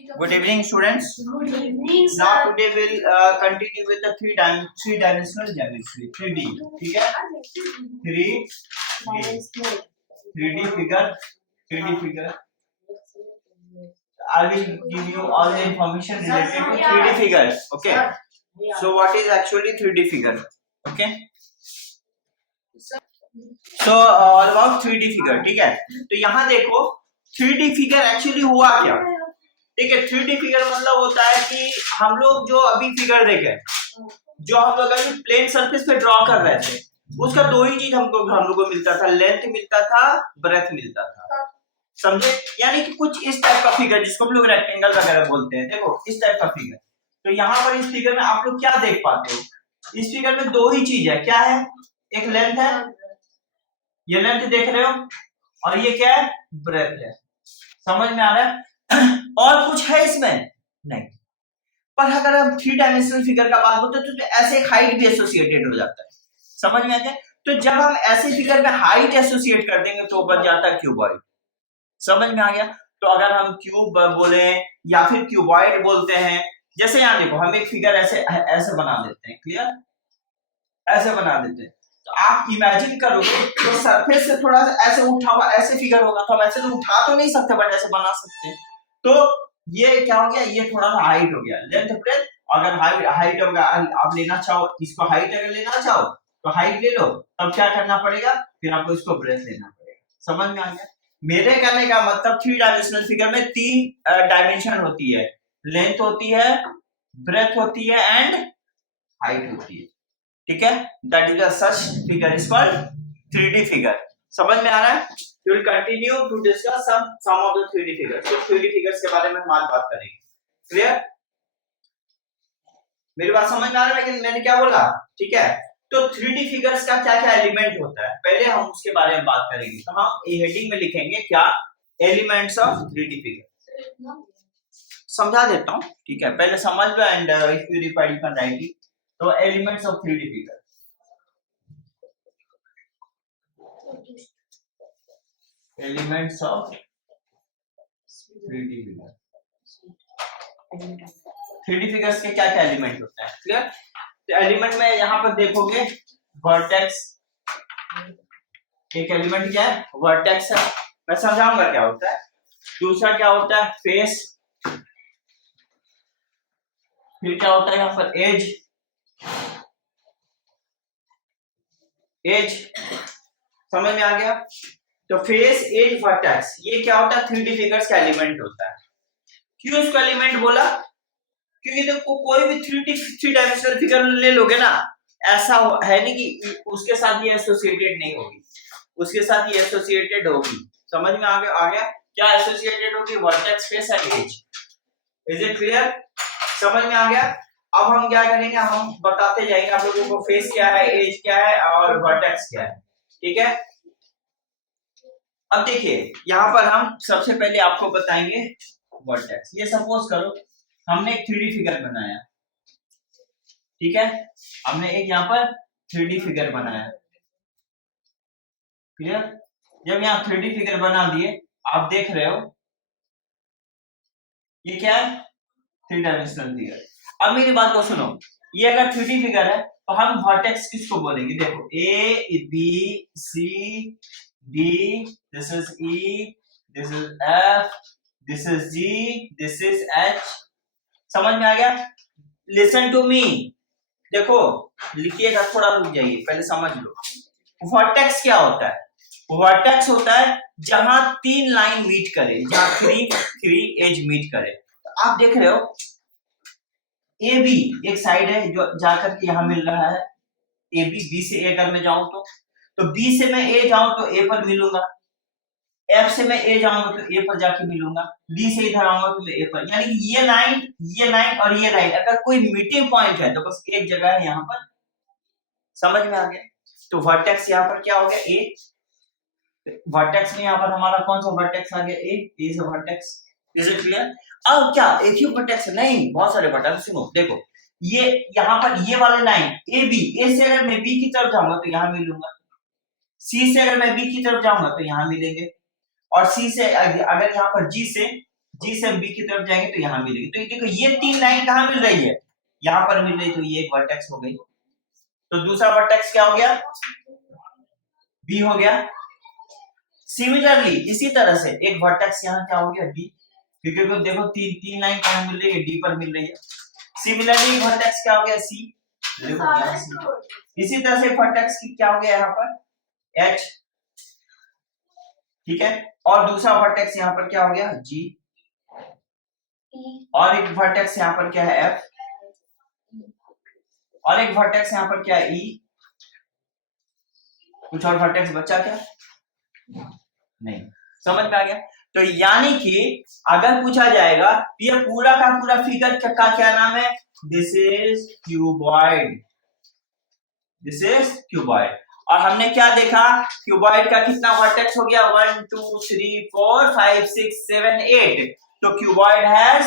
Good evening, students. Good evening, sir. Now today we'll continue with the three-dimensional geometry. 3D. ठीक है? 3D figure. 3D figure. I will give you all the information related to 3D figures. Okay. So what is actually 3D figure? Okay. So all about 3D figure. ठीक है? तो यहाँ देखो 3D figure actually हुआ क्या? ठीक है, 3D figure मतलब होता है कि हम लोग जो अभी फिगर देखे, जो हम लोग अभी प्लेन सरफेस पे ड्रॉ कर रहे थे, उसका दो ही चीज हम लोग को मिलता था, लेंथ मिलता था, ब्रेथ मिलता था, समझे? यानी कि कुछ इस टाइप का फिगर जिसको हम लोग रेक्टेंगल वगैरह बोलते हैं, देखो इस टाइप का फिगर। तो यहाँ पर इस फिगर में आप लोग क्या देख पाते हो? इस फिगर में दो ही चीज है, क्या है? एक लेंथ है, ये लेंथ देख रहे हो, और ये क्या है? ब्रेथ है। समझ में आ रहा है? और कुछ है इसमें नहीं। पर अगर हम थ्री डायमेंशनल फिगर का बात होते तो ऐसे हाइट भी एसोसिएटेड हो जाता है। समझ में आता है? तो जब हम ऐसे फिगर में हाइट एसोसिएट कर देंगे तो बन जाता है क्यूबॉइड। समझ में आ गया? तो अगर हम क्यूब बोले या फिर क्यूबॉइड बोलते हैं, जैसे यहाँ देखो हम एक फिगर ऐसे बना देते हैं, क्लियर? ऐसे बना देते हैं, तो आप इमेजिन करोगे तो सरफेस से थोड़ा सा ऐसे उठा हुआ ऐसे फिगर होगा, तो हम ऐसे तो उठा तो नहीं सकते, बट ऐसे बना सकते हैं। तो ये क्या हो गया? ये थोड़ा सा हाइट हो गया, लेंथ ब्रेथ। अगर हाइट होगा, आप लेना चाहो इसको, हाइट अगर लेना चाहो तो हाइट ले लो, तब क्या करना पड़ेगा? फिर आपको इसको ब्रेथ लेना पड़ेगा। समझ में आ गया? मेरे कहने का मतलब थ्री डायमेंशनल फिगर में तीन डायमेंशन होती है, लेंथ होती है, ब्रेथ होती है एंड हाइट होती है। ठीक है? That is a such figure is called 3D figure. समझ में आ रहा है? We will continue to discuss some of the 3D figures. तो 3D figures के बारे में हम आज बात करेंगे। क्लियर? मेरी बात समझ में आ रहा है? लेकिन मैंने क्या बोला? ठीक है? तो 3D figures का क्या क्या एलिमेंट होता है, पहले हम उसके बारे में बात करेंगे। तो हम ये हेडिंग में लिखेंगे क्या? Elements of 3D figure. समझा देता हूँ, ठीक है? पहले समझ लो and if you require you can write it. तो elements of 3D figure, elements of 3D figure. 3D figures के क्या क्या एलिमेंट होते हैं, क्लियर? तो एलिमेंट में यहाँ पर देखोगे वर्टेक्स, एक एलिमेंट क्या है? वर्टेक्स है। मैं समझाऊंगा क्या होता है। दूसरा क्या होता है? फेस। फिर क्या होता है यहाँ पर? एज। एज समझ में आ गया? तो फेस, एज, वर्टेक्स, ये क्या होता है? 3D फिगर्स का एलिमेंट होता है। क्यों इसको एलिमेंट बोला? क्योंकि देखो कोई भी थ्री डायमेंशनल फिगर ले लोगे ना, ऐसा है नहीं कि उसके साथ ये एसोसिएटेड नहीं होगी, उसके साथ ये एसोसिएटेड होगी। समझ में आ गया? क्या एसोसिएटेड होगी? Vertex, face and edge. Is it clear? समझ में आ गया? अब हम क्या करेंगे? हम बताते जाएंगे आप लोगों को फेस क्या है, एज क्या है और वर्टेक्स क्या है। ठीक है? अब देखिए यहाँ पर हम सबसे पहले आपको बताएंगे वर्टेक्स। ये सपोज करो हमने एक 3D फिगर बनाया, ठीक है? हमने एक यहाँ पर 3D फिगर बनाया, क्लियर? जब यहाँ 3D फिगर बना दिए, आप देख रहे हो ये क्या है? 3 डायमेंशनल फिगर। अब मेरी बात को सुनो, ये अगर 3D फिगर है तो हम वर्टेक्स किसको बोलेंगे? देखो A B C D, this is E, this is F, this is G, this is H. समझ में आ गया? लिसन टू मी, देखो लिखिएगा, थोड़ा रुक जाइए, पहले समझ लो। वर्टेक्स क्या होता है? वर्टेक्स होता है जहां तीन लाइन मीट करे, जहां थ्री एज मीट करे। तो आप देख रहे हो ए बी एक साइड है जो जाकर के यहां मिल रहा है, ए बी से ए अगर मैं जाऊं तो बी से मैं ए जाऊं तो ए पर मिलूंगा, एफ से मैं ए जाऊंगा तो ए पर जाके मिलूंगा, डी से इधर आऊंगा तो मैं ए पर। यानी ये लाइन और ये लाइन अगर कोई मीटिंग पॉइंट है तो बस एक जगह है यहाँ पर। समझ में आ गया? तो वर्टेक्स यहाँ पर क्या हो गया? ए। वर्टेक्स में यहाँ पर हमारा कौन सा वर्टेक्स आ गया? A is a vertex. Is it clear? अब क्या एक ही वर्टेक्स नहीं, बहुत सारे वर्टेक्स। सुनो देखो, ये यहाँ पर ये वाले लाइन ए बी, ए से अगर मैं बी की तरफ जाऊंगा तो यहाँ मिलूंगा, सी से अगर मैं बी की तरफ जाऊंगा तो यहाँ मिलेंगे, और सी से अगर यहाँ पर जी से जी से हम बी की तरफ जाएंगे तो यहाँ मिलेगी। तो देखो ये 3 लाइन कहाँ मिल रही है, यहाँ पर मिल रही, तो ये एक वर्टेक्स हो गई। तो दूसरा वर्टेक्स क्या हो गया, बी हो गया। सिमिलरली इसी तरह से एक वर्टेक्स यहाँ क्या हो गया, डी, क्योंकि देखो तीन लाइन कहाँ मिल रही है, डी पर मिल रही है। सिमिलरली एक वर्टेक्स क्या हो गया, सी, देखो यहाँ सी। इसी तरह से वर्टेक्स की क्या हो गया यहाँ पर, एच, ठीक है। और दूसरा वर्टेक्स यहाँ पर क्या हो गया, जी, और एक वर्टेक्स यहाँ पर क्या है, एफ, और एक वर्टेक्स यहाँ पर क्या है, ई। कुछ और वर्टेक्स बचा क्या, नहीं, समझ में आ गया। तो यानी कि अगर पूछा जाएगा ये पूरा का पूरा फिगर का क्या नाम है, this is cuboid, this is cuboid. और हमने क्या देखा, क्यूबॉइड का कितना वर्टेक्स हो गया, 1 2 3 4 5 6 7 8। तो क्यूबॉइड हैज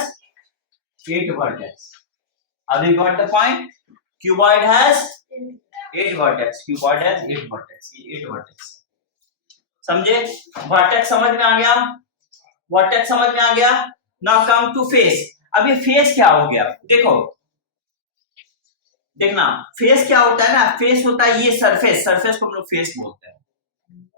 8 वर्टेक्स। अभी got the point, cuboid has 8 vertex, cuboid has 8 vertex, ये 8 वर्टेक्स, समझे। वर्टेक्स समझ में आ गया, वर्टेक्स समझ में आ गया। Now come to face. अभी फेस क्या हो गया, देखो देखना, फेस क्या होता है ना, फेस होता है ये सरफेस, सरफेस को हम लोग फेस बोलते हैं।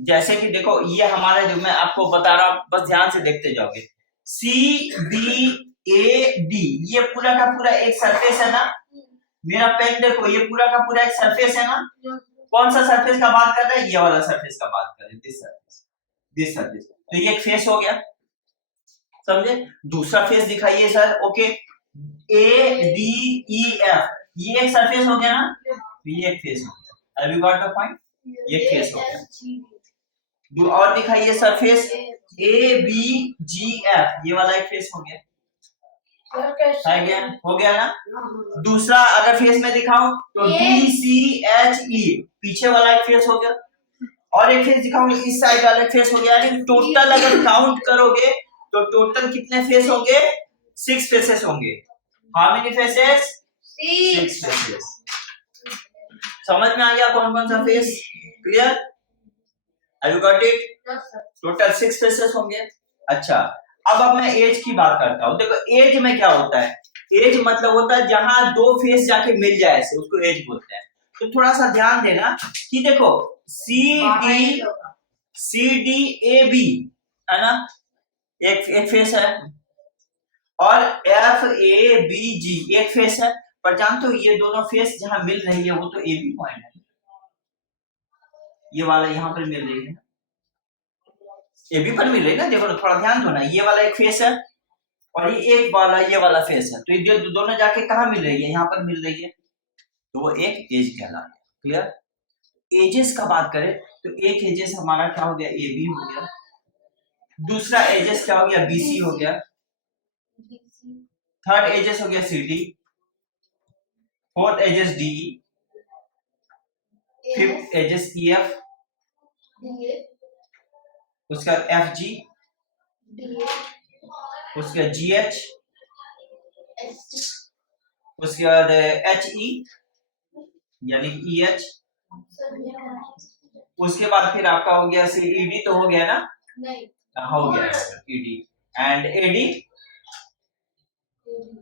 जैसे कि देखो ये हमारा, जो मैं आपको बता रहा हूं, बस ध्यान से देखते जाओगे, सी बी ए डी, ये पूरा का पूरा एक सरफेस है ना। मेरा पेन देखो, ये पूरा का पूरा एक सरफेस है ना। कौन सा सरफेस का बात कर रहे हैं, ये वाला सरफेस का बात कर रहे हैं, दिस सरफेस, दिस सरफेस। तो ये एक फेस हो गया, समझे। दूसरा फेस दिखाइए सर, ओके, ए डी ई एफ, ये एक सरफेस हो गया ना, तो ये एक फेस हो गया। Have you got the point, ये एक फेस हो गया। और दिखाइए surface, A B G F, ये वाला एक फेस हो गया, हो गया ना। दूसरा अगर फेस में दिखाऊं तो डी सी एच ई, पीछे वाला एक फेस हो गया। और एक फेस दिखाऊंगी, इस साइड वाला फेस हो गया। यानी टोटल अगर काउंट करोगे तो टोटल कितने फेस होंगे, 6 फेसेस होंगे। How many faces, 6 faces. समझ में आ गया कौन कौन सा face, clear, have you got it. Total 6 faces होंगे। अच्छा, अब मैं एज की बात करता हूं। देखो एज में क्या होता है, एज मतलब होता है जहां दो फेस जाके मिल जाए, उसको एज बोलते हैं। तो थोड़ा सा ध्यान देना कि देखो सी डी ए बी है ना, एक फेस है, और एफ ए बी जी एक फेस है। पर जानते हो ये दोनों फेस जहां मिल रही है वो तो ए बी पॉइंट है, ये वाला यहाँ पर मिल रही है, ए बी पर मिल रही है ना। देखो थोड़ा ध्यान दो ना, ये वाला एक फेस है और ये एक वाला, ये वाला फेस है। तो ये दोनों जाके कहाँ मिल रही है, यहाँ पर मिल रही है, तो वो एक एज कहलाता है। क्लियर। एजेस का बात करें तो एक एजेस हमारा क्या हो गया, ए बी हो गया। दूसरा एजेस क्या हो गया, बी सी हो गया। थर्ड एजेस हो गया C D. Fourth edges D E. Fifth edges E F. उसका एफ जी, उसका जी एच, उसके बाद एच ई यानी ई एच। उसके बाद फिर आपका हो गया सी ई डी, तो हो गया ना, हो गया E D and A D,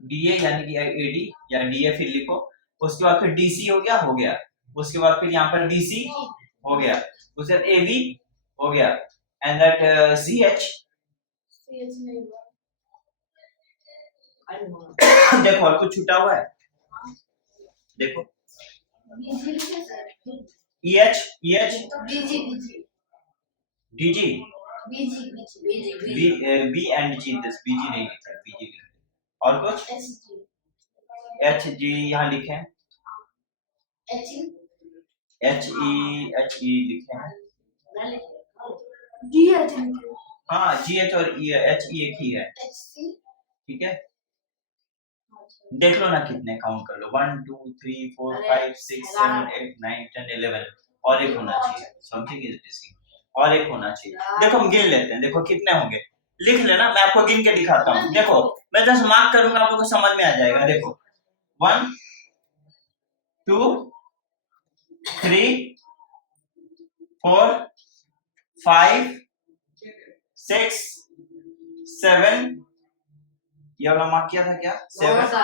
D A यानी कि ए डी या डी ए फिर लिखो। उसके बाद फिर डी सी हो गया, हो गया। उसके बाद फिर यहाँ पर डी सी हो गया, उसके बाद ए बी हो गया एंड दैट सी एच। देखो और कुछ छूटा हुआ है, देखो E H D G B and G, this B G नहीं लिखा, बी जी लिखा। और कुछ एच जी यहाँ लिखे हैं, एच ई लिखे हैं, हाँ जी एच और एच ई एक ही है, ठीक है। देख लो ना कितने, काउंट कर लो, 1 2 3 4 5 6 7 8 9 10 11। और एक होना चाहिए, समथिंग इज मिसिंग, और एक होना चाहिए। देखो हम गिन लेते हैं, देखो कितने होंगे, लिख लेना, मैं आपको गिन के दिखाता हूँ। देखो मैं 10 मार्क करूंगा, आप लोगों को समझ में आ जाएगा। देखो 1 2 3 4 5 6 7, ये वाला मार्क किया था क्या? 7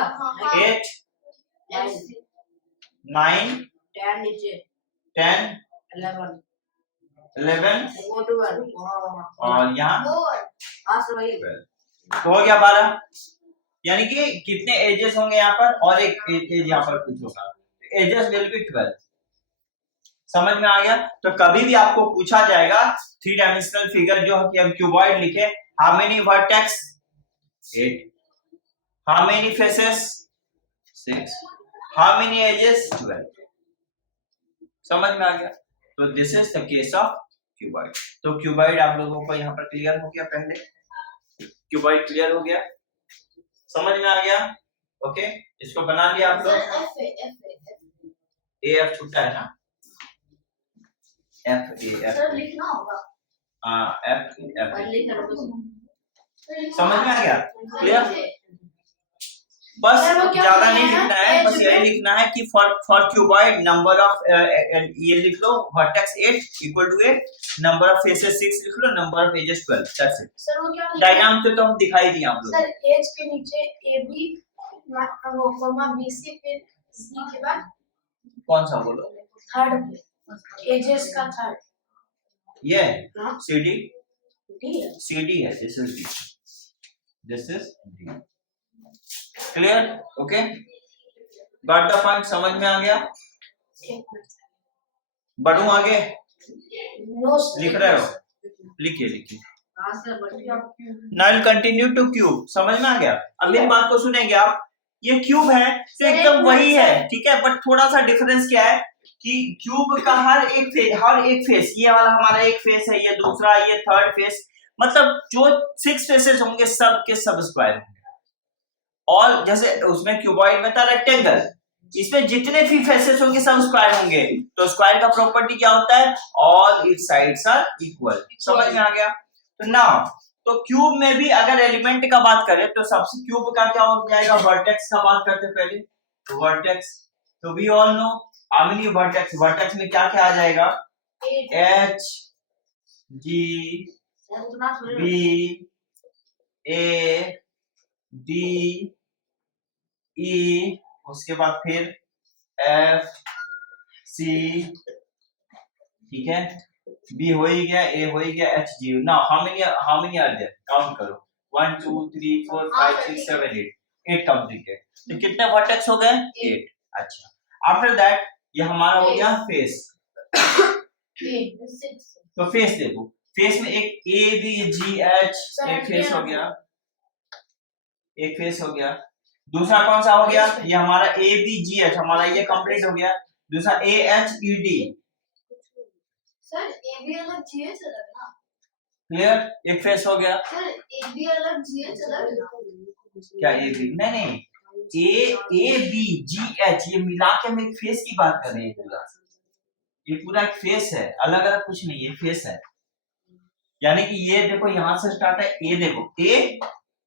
8 9 10 11 और यहाँ 12। तो हो गया 12। यानी कि कितने एजेस होंगे यहाँ पर और एक एज यहाँ पर कुछ होगा, एजेस विल बी 12। समझ में आ गया? तो कभी भी आपको पूछा जाएगा 3 डायमेंशनल फिगर जो कि हम क्यूबॉइड लिखे, how many vertex 8, how many faces 6, how many edges 12। समझ में आ गया? तो this is the case of cuboid. तो क्यूबॉइड आप लोगों को यहाँ पर क्लियर हो गया, पहले क्यूबॉइड क्लियर हो गया, समझ में आ गया? ओके, इसको बना लिया आप लोग। ए एफ छूटा है ना, एफ ए एफ सर लिखना होगा, हाँ एफ एफ समझ में आ गया? क्लियर? बस ज्यादा नहीं लिखना है, बस यही लिखना है कि फॉर क्यूबॉइड नंबर ऑफ ये लिख लो vertex 8 equal to 8, number of faces 6 लिख लो, number of edges 12। That's it. Sir वो क्या डायग्राम पे तो हम दिखाई दिए आप लोग। सर एज के नीचे ए बी वो कॉमा बी सी फिर सी के बाद कौन सा बोलो? थर्ड एजेस का थर्ड, ये सी डी सी डी है, this is D, this is D. Clear? Okay, got the point? समझ में आ गया? बढ़ू आगे? लिख रहे हो? लिखिए लिखिए। Now continue two cube. समझ में आ गया? अब मेरी बात को सुनेंगे आप। ये क्यूब है तो एकदम वही है, ठीक है, बट थोड़ा सा डिफरेंस क्या है कि क्यूब का हर एक फेस, ये वाला हमारा एक फेस है, ये दूसरा, ये थर्ड फेस, मतलब जो 6 फेसेस होंगे सब के सब स्क्वायर होंगे। और जैसे उसमें क्यूबॉइड में था रेक्टेंगल, इसमें जितने भी फेसेस होंगे सब स्क्वायर होंगे। तो स्क्वायर का प्रॉपर्टी क्या होता है? All its sides are equal. समझ में आ गया? तो नाउ तो क्यूब में भी अगर एलिमेंट का बात करें तो सबसे क्यूब का क्या हो जाएगा? वर्टेक्स का बात करते पहले, वर्टेक्स। तो we all know how many vertex, vertex में क्या क्या आ जाएगा? H G B A D E, उसके बाद फिर एफ सी, ठीक है, बी हो ही गया, ए हो ही गया, H G. Now how many are there? Count करो, 1 2 3 4 5 6 7 8 कंप्लीटेड। तो कितने वर्टेक्स हो गए? 8। अच्छा, आफ्टर दैट ये हमारा हो गया फेस। तो फेस देखो, फेस में एक ए बी जी एच एक फेस हो गया, एक फेस हो गया। दूसरा कौन सा हो गया? ये हमारा ए बी जी एच, हमारा ये कंप्लीट हो गया। दूसरा A H E D, sir A B अलग जी एच अलग ना, क्लियर? एक फेस हो गया। सर ए बी अलग जी एच अलग ना, क्या ए बी? नहीं, ए बी जी एच ये मिला के हम एक फेस की बात कर रहे हैं। ये पूरा एक फेस है, अलग अलग कुछ नहीं, ये फेस है। यानी कि ये देखो यहां से स्टार्ट है, ए देखो ए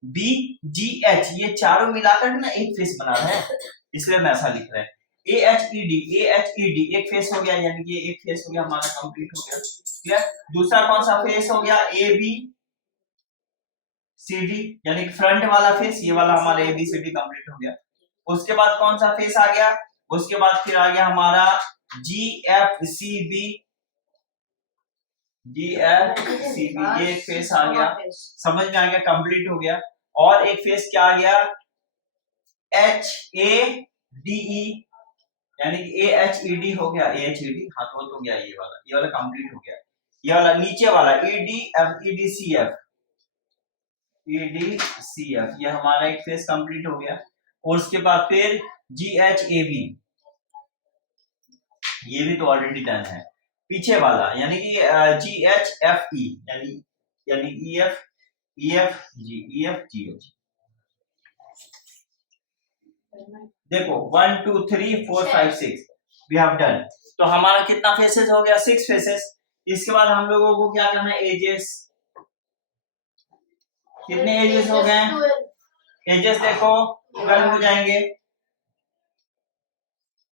बी जी एच, ये चारों मिलाकर ना एक फेस बना रहा है, इसलिए हम ऐसा लिख रहे हैं। ए एच ई डी एक फेस हो गया, यानी कि एक फेस हो गया हमारा, कंप्लीट हो गया। क्लियर? दूसरा कौन सा फेस हो गया? ए बी सी डी, यानी कि फ्रंट वाला फेस, ये वाला हमारा A B C D complete हो गया। उसके बाद कौन सा फेस आ गया? उसके बाद फिर आ गया हमारा जी F C B, G F C B, ये एक फेस आ गया। समझ में आ गया? कंप्लीट हो गया। और एक फेस क्या आ गया? एच ए डी ई, यानी कि ए एच ई डी हो गया, ए एच ई डी, हाँ तो हो गया, ये वाला कंप्लीट हो गया। ये वाला नीचे वाला E D F E D C F, E D C F, ये हमारा एक फेस कंप्लीट हो गया। और उसके बाद फिर जी एच ए बी, ये भी तो ऑलरेडी डन है। पीछे वाला यानी कि जी एच एफ ई, यानी E F G, E F G H. देखो 1 2 3 4 5 6 वी हैव डन। तो हमारा कितना फेसेस हो गया? 6 फेसेस। इसके बाद हम लोगों को क्या करना है? एजेस। कितने एजेस हो गए? एजेस देखो 12 हो जाएंगे।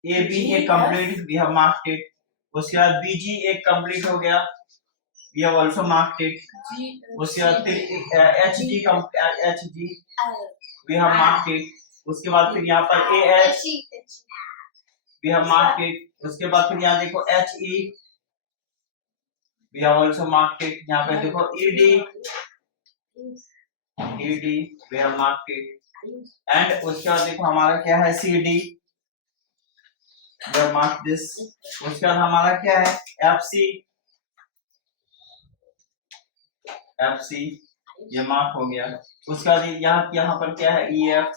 ए बी एक complete, we have marked it. उसके बाद बी जी एक कंप्लीट हो गया, we have also marked it. उसके बाद फिर HG we have marked it. उसके बाद फिर यहाँ पर AH we have marked it. उसके बाद फिर यहाँ देखो HE we have also marked it. यहाँ पे देखो ED we have marked it. And उसके बाद देखो हमारा क्या है CD we have marked this. उसके बाद हमारा क्या है FC ये मार्क हो गया. उसके बाद यहाँ पर क्या है EF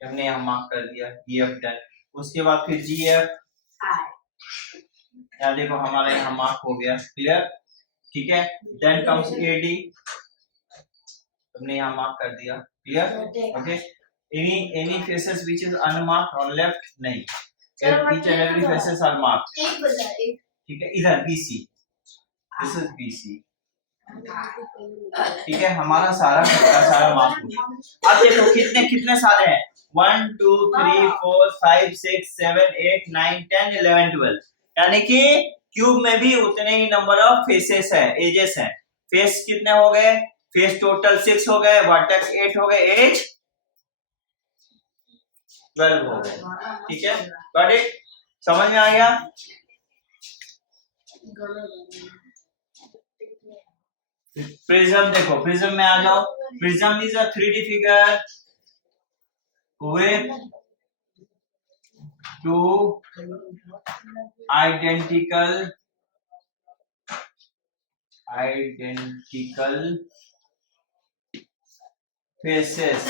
हमने यहाँ मार्क कर दिया EF डन. उसके बाद फिर GF यहाँ देखो हमारा यहाँ मार्क हो गया. क्लियर? ठीक है. देन कम्स AD हमने यहाँ मार्क कर दिया. Clear? Okay. any faces which is unmarked on left नहीं. each and every faces are marked. ठीक है. इधर BC this is BC. ठीक है. हमारा सारा मार्क हो गया. अब देखो कितने सारे हैं 1 2 3 4 5 6 7 8 9 10 11 12 यानी कि क्यूब में भी उतने ही नंबर ऑफ फेसेस है एजेस हैं. फेस कितने हो गए? फेस टोटल 6 हो गए, वर्टेक्स 8 हो गए, एज 12 हो गए. ठीक है. Got it? समझ में आ गया? प्रिज्म देखो. प्रिज्म में आ जाओ. Prism is a 3D figure with two identical faces.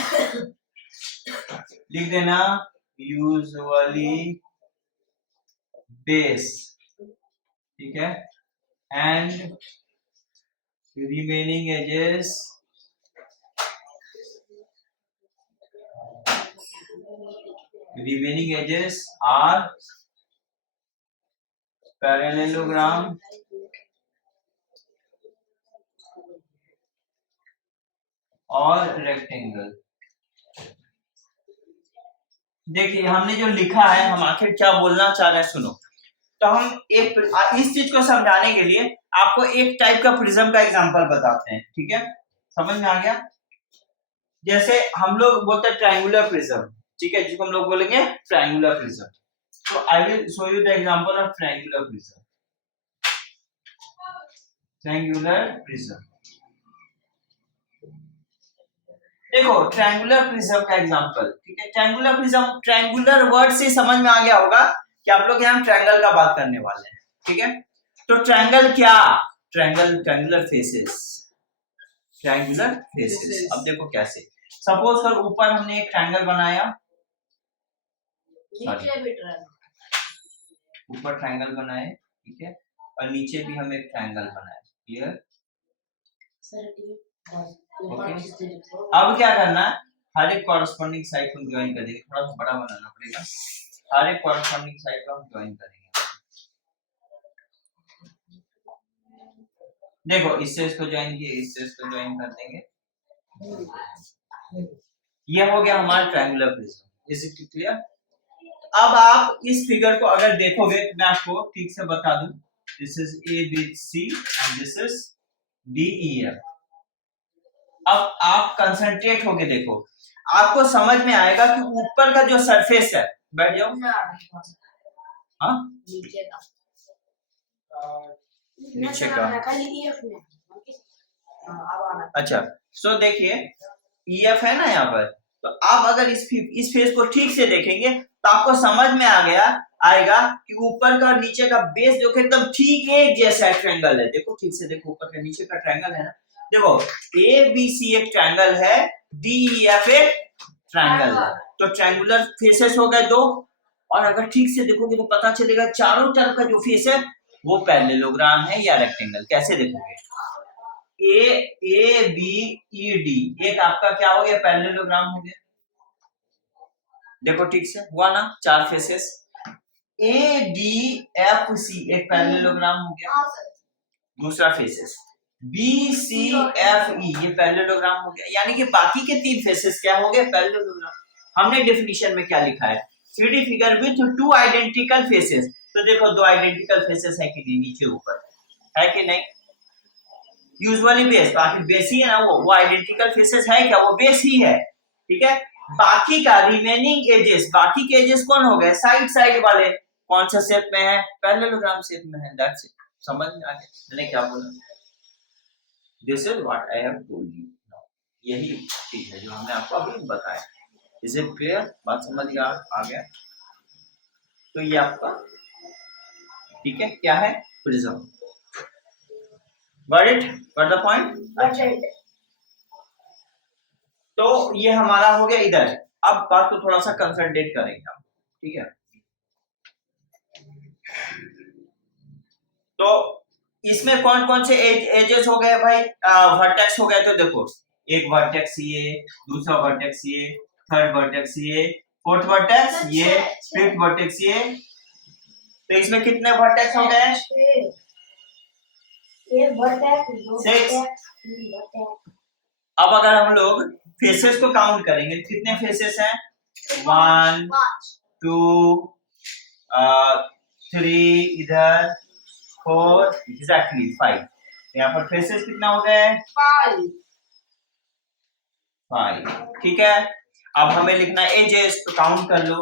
लिख देना usually base. ठीक है. and remaining edges are parallelogram और रेक्टेंगल. देखिए हमने जो लिखा है हम आखिर क्या बोलना चाह रहे हैं सुनो. तो हम इस चीज को समझाने के लिए आपको एक टाइप का प्रिज्म का एग्जांपल बताते हैं. ठीक है. समझ में आ गया? जैसे हम लोग बोलते हैं ट्रायंगुलर प्रिज्म. ठीक है. जिसको हम लोग बोलेंगे ट्रायंगुलर प्रिज्म. तो I will show you the example of triangular prism. देखो ट्रायंगुलर प्रिज्म का एग्जांपल. ठीक है. ट्रायंगुलर प्रिज्म ट्रायंगुलर वर्ड से समझ में आ गया होगा कि आप लोग यहाँ ट्रायंगल का बात करने वाले हैं. ठीक है. तो ट्रायंगल क्या? Triangular faces. अब देखो कैसे. सपोज कर ऊपर हमने एक ट्रायंगल बनाया. ऊपर ट्रायंगल बनाए. ठीक है. और नीचे भी हम एक ट्रायंगल बनाए. क्लियर? ओके. अब क्या करना है? हर एक कॉरेस्पॉन्डिंग साइड को ज्वाइन कर देंगे. थोड़ा सा बड़ा बनाना पड़ेगा. हर एक कॉरेस्पॉन्डिंग साइड को हम ज्वाइन करेंगे. देखो इससे इसको ज्वाइन किए, इससे इसको ज्वाइन कर देंगे. ये हो गया हमारा triangular prism. Is it clear? अब आप इस फिगर को अगर देखोगे मैं आपको ठीक से बता दूं. This is ABC and this is DEF. अब आप कंसंट्रेट होके देखो. आपको समझ में आएगा कि ऊपर का जो सरफेस है. बैठ जाओ. हाँ नीचे का. अच्छा. सो देखिए EF है ना यहाँ पर. तो आप अगर इस फेस को ठीक से देखेंगे तो आपको समझ में आएगा कि ऊपर का और नीचे का बेस जो कि एकदम ठीक एक जैसा ट्रायंगल है. देखो ठीक से देखो. ऊपर का नीचे का ट्रायंगल है ना. देखो ABC एक ट्रायंगल है, DEF एक ट्रायंगल है. तो ट्रायंगुलर फेसेस हो गए 2. और अगर ठीक से देखोगे तो पता चलेगा चारों तरफ का जो फेस है वो पैरेललोग्राम है या रेक्टेंगल. कैसे देखोगे? ABED एक आपका क्या हो गया? पैरेललोग्राम हो गया. देखो ठीक से हुआ ना. 4 फेसेस. ADFC एक पैरेललोग्राम हो गया. दूसरा फेसेस BCFE ये पैरेललोग्राम हो गया. यानी कि बाकी के 3 फेसेस क्या हो गए? पैरेललोग्राम. हमने डेफिनेशन में क्या लिखा है? 3D figure with 2 identical faces. तो देखो 2 आइडेंटिकल फेसेस है कि नहीं? नीचे ऊपर है कि नहीं? यूजुअली बेस, बाकी बेस ही है ना, वो आइडेंटिकल फेसेस है क्या? वो बेस ही है, ठीक है। बाकी का रिमेनिंग एजेस, बाकी के एजेस कौन हो गए? साइड साइड वाले। कौन सा शेप में है? पैरेललोग्राम शेप में है। That's it. समझ में आ गया मैंने क्या बोला? This is what I have told you. यही चीज है जो हमने आपको अभी बताया। Is it clear? बात समझ आ गया? तो ये आपका, ठीक है, क्या है? Prism. Got it? Got the point? तो ये हमारा हो गया इधर। अब बात को थोड़ा सा कंसंट्रेट करेंगे हम, ठीक है। तो इसमें कौन कौन से एजेस हो गए भाई? वर्टेक्स हो गए। तो देखो, एक वर्टेक्स ये, दूसरा वर्टेक्स ये, थर्ड वर्टेक्स ये, फोर्थ वर्टेक्स ये, फिफ्थ वर्टेक्स ये। तो इसमें कितने वर्टेक्स हो गए? 6। अब अगर हम लोग फेसेस को काउंट करेंगे, कितने फेसेस हैं? 1 2 3, इधर 4, एग्जैक्टली 5। यहाँ पर फेसेस कितना हो गए? 5, ठीक है। अब हमें लिखना है एजेस, तो काउंट कर लो।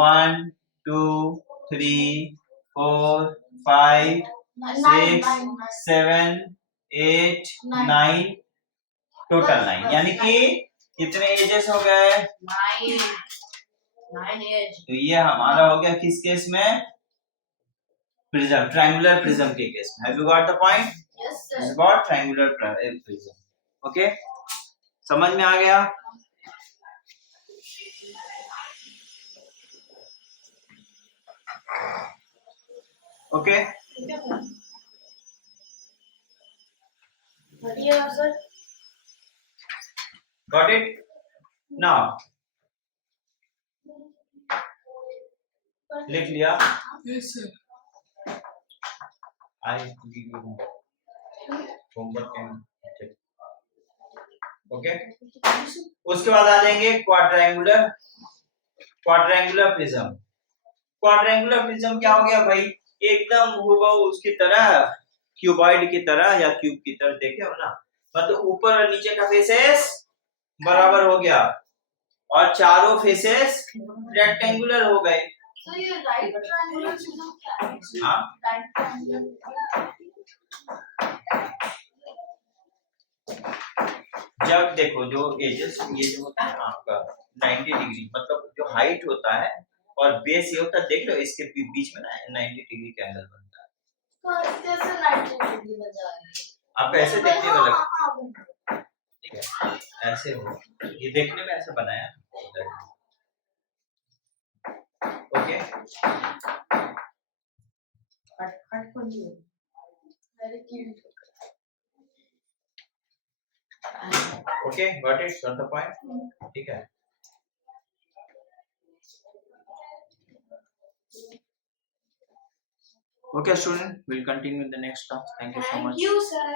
1 2 3 4 5 6 7 8 9, टोटल 9। यानी कि कितने एजेस हो गए? 9 एज। तो ये हमारा हो गया किस केस में? प्रिज्म, ट्रायंगुलर प्रिज्म के केस में। Have you got the point? Yes sir. This is what triangular prism. Okay, समझ में आ गया? ओके, बढ़िया सर। Got it? नाउ लिख लिया? Yes sir. I give you homework and okay. उसके बाद आ जाएंगे quadrangular. Quadrangular prism. Quadrangular prism क्या हो गया भाई? एकदम हूबहू उसकी तरह, क्यूबॉइड की तरह या क्यूब की तरह, देखे हो ना? मतलब ऊपर और नीचे का फेसेस बराबर हो गया और चारों फेसेस रेक्टेंगुलर हो गए। तो ये राइट ट्रायंगुलर प्रिज्म क्या है? हाँ, राइट ट्रायंगुलर। जब देखो जो एजेस, ये जो होता है ना आपका 90 डिग्री, मतलब जो हाइट होता है और बेस ये होता है, देख लो इसके बीच में ना 90 डिग्री का एंगल बनता है। तो कैसे 90 डिग्री बन जाएगा? आप ऐसे देखने में लगता, ठीक है, ऐसे हो, ये देखने में ऐसे बनाया। ओके, हट को नहीं, very cute. Okay, got it? Got the point? ठीक है। Okay, student, we'll continue in the next class. Thank you so much. Thank you, sir.